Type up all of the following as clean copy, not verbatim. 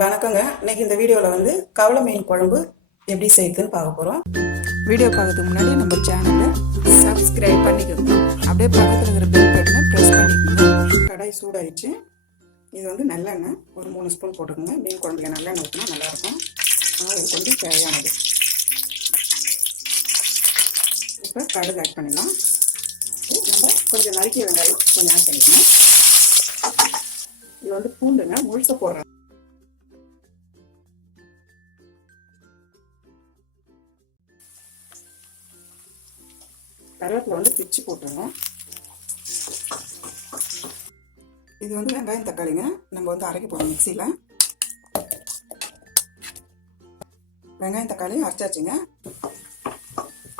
வணக்கங்க. இன்னைக்கு இந்த வீடியோவில் வந்து கவலை மீன் குழம்பு எப்படி செய்யுதுன்னு பார்க்க போகிறோம். வீடியோ பார்க்கறதுக்கு முன்னாடி நம்ம சேனலை சப்ஸ்கிரைப் பண்ணிக்கோங்க. அப்படியே பக்கத்தில் இருக்கிற பெல் பட்டனை ப்ரெஸ் பண்ணிக்கோங்க. கடாய் சூடாயிடுச்சு. இது வந்து நல்லெண்ணெய் ஒரு 3 ஸ்பூன் போட்டுக்கோங்க. மீன் குழம்புல நல்லெண்ணெய் ஊற்றினா நல்லாயிருக்கும். அது கொஞ்சம் தேவையானது. இப்போ கடுகு ஆட் பண்ணிடலாம். நம்ம கொஞ்சம் நறுக்கிய வெங்காயம் கொஞ்சம் ஆட் பண்ணிக்கணும். இது வந்து பூண்டுங்க, முழுச போடுறேன். கருவேப்பிலை வந்து பிச்சு போட்டுருவோம். இது வந்து வெங்காயம் தக்காளிங்க, நம்ம வந்து அரைக்க போகிறோம் மிக்சியில். வெங்காயம் தக்காளி அரைச்சாச்சுங்க,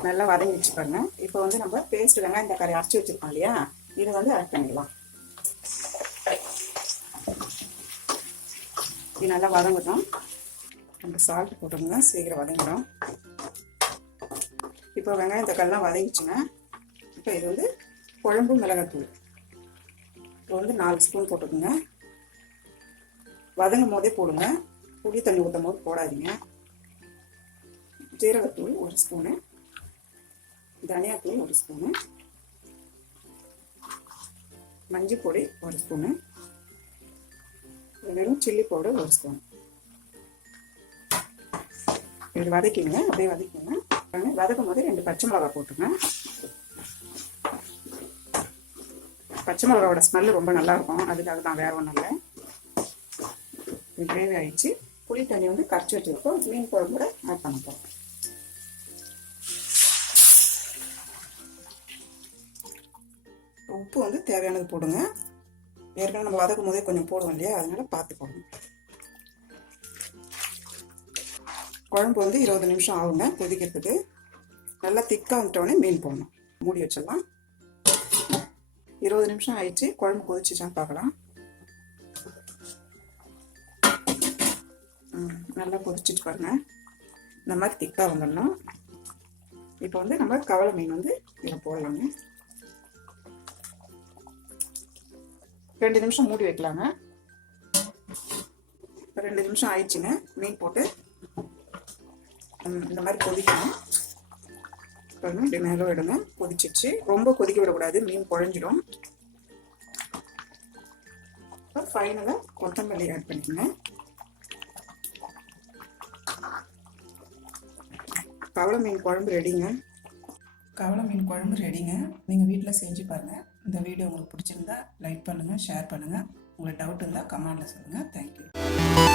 நல்லா வதங்கி வச்சு பாருங்க. இப்போ வந்து நம்ம பேஸ்ட் வெங்காயம் தக்காளி அரைச்சி வச்சுருக்கோம் இல்லையா, இதை வந்து ஆட் பண்ணிடலாம். இது நல்லா வதங்கட்டும். நம்ம சால்ட் போட்டுருங்க, சீக்கிரம் வதங்கிடும். இப்போ வெங்காயம் தக்காளிலாம் வதங்கிச்சுங்க. இப்போ இது வந்து குழம்பு மிளகாத்தூள் இப்போ வந்து 4 ஸ்பூன் போட்டுக்கோங்க. வதங்கும் போதே போடுங்க, புளி தண்ணி ஊற்றும் போது போடாதீங்க. ஜீரகத்தூள் 1 ஸ்பூனு, தனியாத்தூள் 1 ஸ்பூனு, மஞ்சள் பொடி 1 ஸ்பூனு, வெறும் சில்லி பவுடர் 1 ஸ்பூன். இது வதக்கிங்க, அப்படியே வதக்கிங்க. வதக்கும் போது 2 பச்சை மிளகா போட்டுங்க. பச்சை மிளகாவோட ஸ்மெல்லு ரொம்ப நல்லா இருக்கும், அதுக்காக தான், வேற ஒன்றும் இல்லை. இது கிரேவி ஆயிடுச்சு. புளி தண்ணி வந்து கரைச்சி வச்சுருக்கோம். மீன் குழம்பு கூட ஆட் பண்ண போகிறோம். உப்பு வந்து தேவையானது போடுங்க. ஏற்கனவே நம்ம வதக்கும் போதே கொஞ்சம் போடுவோம் இல்லையா, அதனால பார்த்து போடுங்க. குழம்பு வந்து 20 நிமிஷம் ஆகுங்க கொதிக்கிறதுக்கு. நல்லா திக்காக வந்துட்டோடனே மீன் போடணும். மூடி வச்சிடலாம். 20 நிமிஷம் ஆயிடுச்சு. குழம்பு கொதிச்சுச்சான்னு பார்க்கலாம். நல்லா கொதிச்சுட்டு பாருங்க, இந்த மாதிரி திக்காக வந்துடணும். இப்போ வந்து நம்ம கவலை மீன் வந்து இதில் போடலாங்க. 2 நிமிஷம் மூடி வைக்கலாங்க. 2 நிமிஷம் ஆயிடுச்சுங்க. மீன் போட்டு இந்த மாதிரி கொதிக்கணும். இப்படி மேலே விடுங்க. கொதிச்சிச்சு. ரொம்ப கொதிக்க விடக்கூடாது, மீன் குழஞ்சிடும். இப்போ ஃபைனலாக கொத்தமல்லி ஆட் பண்ணிக்கோங்க. கவலை மீன் குழம்பு ரெடிங்க. கவலை மீன் குழம்பு ரெடிங்க. நீங்கள் வீட்டில் செஞ்சு பாருங்கள். இந்த வீடியோ உங்களுக்கு பிடிச்சிருந்தா லைக் பண்ணுங்கள், ஷேர் பண்ணுங்கள். உங்களுக்கு டவுட் இருந்தால் கமெண்டில் சொல்லுங்கள். தேங்க்யூ.